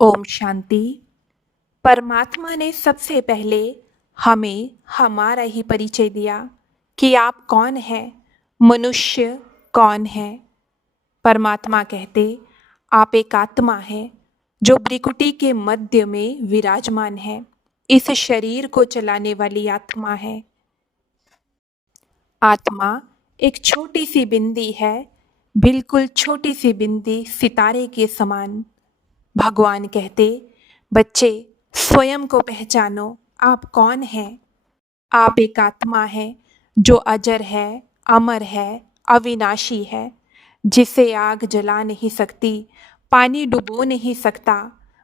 ओम शांति। परमात्मा ने सबसे पहले हमें हमारा ही परिचय दिया कि आप कौन हैं, मनुष्य कौन है। परमात्मा कहते आप एक आत्मा है जो भ्रिकुटी के मध्य में विराजमान है। इस शरीर को चलाने वाली आत्मा है। आत्मा एक छोटी सी बिंदी है, बिल्कुल छोटी सी बिंदी सितारे के समान। भगवान कहते बच्चे स्वयं को पहचानो, आप कौन हैं। आप एक आत्मा है जो अजर है, अमर है, अविनाशी है, जिसे आग जला नहीं सकती, पानी डुबो नहीं सकता।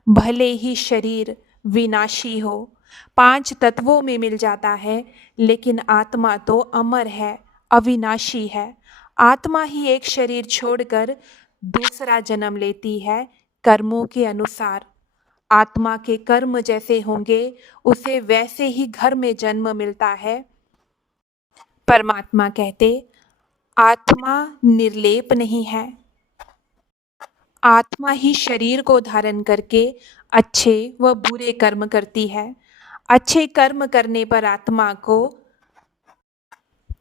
भले ही शरीर विनाशी हो, 5 तत्वों में मिल जाता है, लेकिन आत्मा तो अमर है, अविनाशी है। आत्मा ही एक शरीर छोड़कर दूसरा जन्म लेती है कर्मों के अनुसार। आत्मा के कर्म जैसे होंगे उसे वैसे ही घर में जन्म मिलता है। परमात्मा कहते आत्मा निर्लेप नहीं है। आत्मा ही शरीर को धारण करके अच्छे व बुरे कर्म करती है। अच्छे कर्म करने पर आत्मा को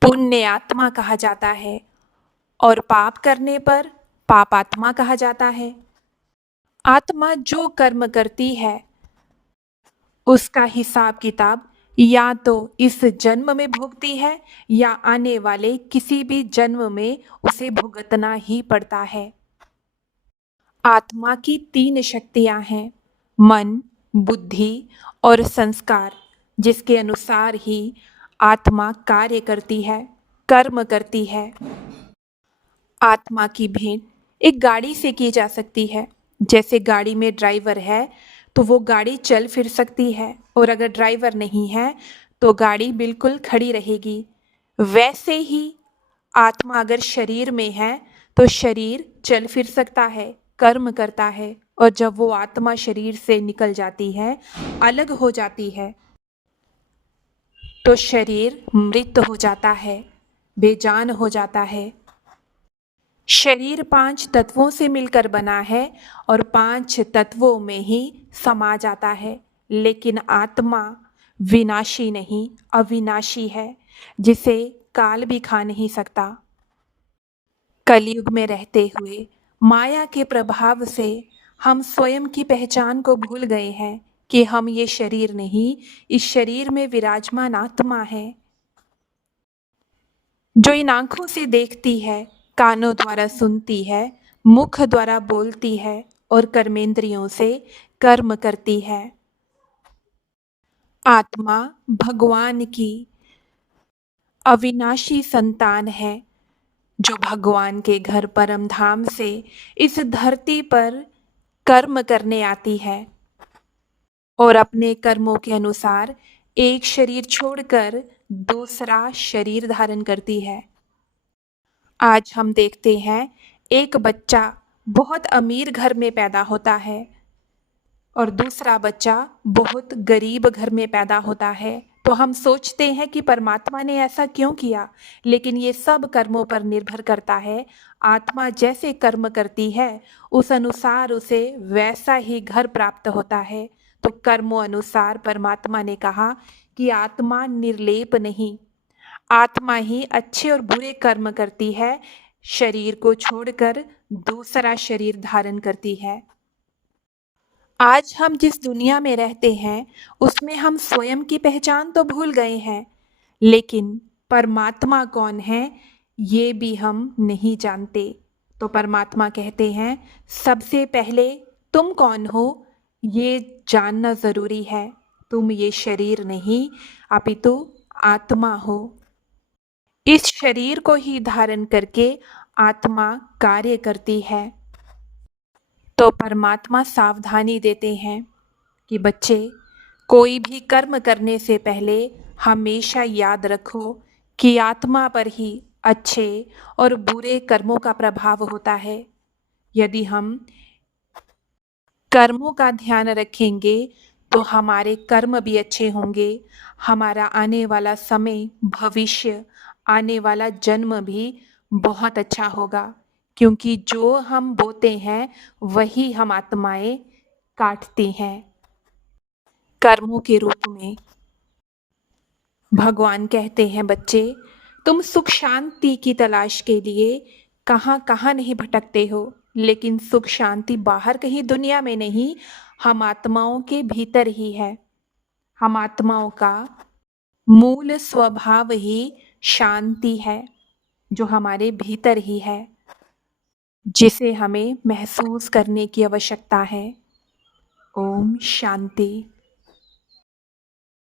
पुण्य आत्मा कहा जाता है और पाप करने पर पाप आत्मा कहा जाता है। आत्मा जो कर्म करती है उसका हिसाब किताब या तो इस जन्म में भुगती है या आने वाले किसी भी जन्म में उसे भुगतना ही पड़ता है। आत्मा की 3 शक्तियां हैं, मन, बुद्धि और संस्कार, जिसके अनुसार ही आत्मा कार्य करती है, कर्म करती है। आत्मा की भेंट एक गाड़ी से की जा सकती है। जैसे गाड़ी में ड्राइवर है तो वो गाड़ी चल फिर सकती है, और अगर ड्राइवर नहीं है तो गाड़ी बिल्कुल खड़ी रहेगी। वैसे ही आत्मा अगर शरीर में है तो शरीर चल फिर सकता है, कर्म करता है, और जब वो आत्मा शरीर से निकल जाती है, अलग हो जाती है, तो शरीर मृत हो जाता है, बेजान हो जाता है। शरीर 5 तत्वों से मिलकर बना है और 5 तत्वों में ही समा जाता है, लेकिन आत्मा विनाशी नहीं, अविनाशी है, जिसे काल भी खा नहीं सकता। कलयुग में रहते हुए माया के प्रभाव से हम स्वयं की पहचान को भूल गए हैं कि हम ये शरीर नहीं, इस शरीर में विराजमान आत्मा है जो इन आंखों से देखती है, कानों द्वारा सुनती है, मुख द्वारा बोलती है और कर्मेंद्रियों से कर्म करती है। आत्मा भगवान की अविनाशी संतान है जो भगवान के घर परम धाम से इस धरती पर कर्म करने आती है और अपने कर्मों के अनुसार एक शरीर छोड़कर दूसरा शरीर धारण करती है। आज हम देखते हैं एक बच्चा बहुत अमीर घर में पैदा होता है और दूसरा बच्चा बहुत गरीब घर में पैदा होता है, तो हम सोचते हैं कि परमात्मा ने ऐसा क्यों किया, लेकिन ये सब कर्मों पर निर्भर करता है। आत्मा जैसे कर्म करती है उस अनुसार उसे वैसा ही घर प्राप्त होता है। तो कर्मों अनुसार परमात्मा ने कहा कि आत्मा निर्लेप नहीं, आत्मा ही अच्छे और बुरे कर्म करती है, शरीर को छोड़कर दूसरा शरीर धारण करती है। आज हम जिस दुनिया में रहते हैं उसमें हम स्वयं की पहचान तो भूल गए हैं, लेकिन परमात्मा कौन है ये भी हम नहीं जानते। तो परमात्मा कहते हैं सबसे पहले तुम कौन हो ये जानना ज़रूरी है। तुम ये शरीर नहीं अपितु आत्मा हो। इस शरीर को ही धारण करके आत्मा कार्य करती है। तो परमात्मा सावधानी देते हैं कि बच्चे कोई भी कर्म करने से पहले हमेशा याद रखो कि आत्मा पर ही अच्छे और बुरे कर्मों का प्रभाव होता है। यदि हम कर्मों का ध्यान रखेंगे तो हमारे कर्म भी अच्छे होंगे, हमारा आने वाला समय, भविष्य, आने वाला जन्म भी बहुत अच्छा होगा, क्योंकि जो हम बोते हैं वही हम आत्माएं काटती हैं कर्मों के रूप में। भगवान कहते हैं, बच्चे, तुम सुख शांति की तलाश के लिए कहाँ कहाँ नहीं भटकते हो, लेकिन सुख शांति बाहर कहीं दुनिया में नहीं, हम आत्माओं के भीतर ही है। हम आत्माओं का मूल स्वभाव ही शांति है, जो हमारे भीतर ही है, जिसे हमें महसूस करने की आवश्यकता है। ओम शांति।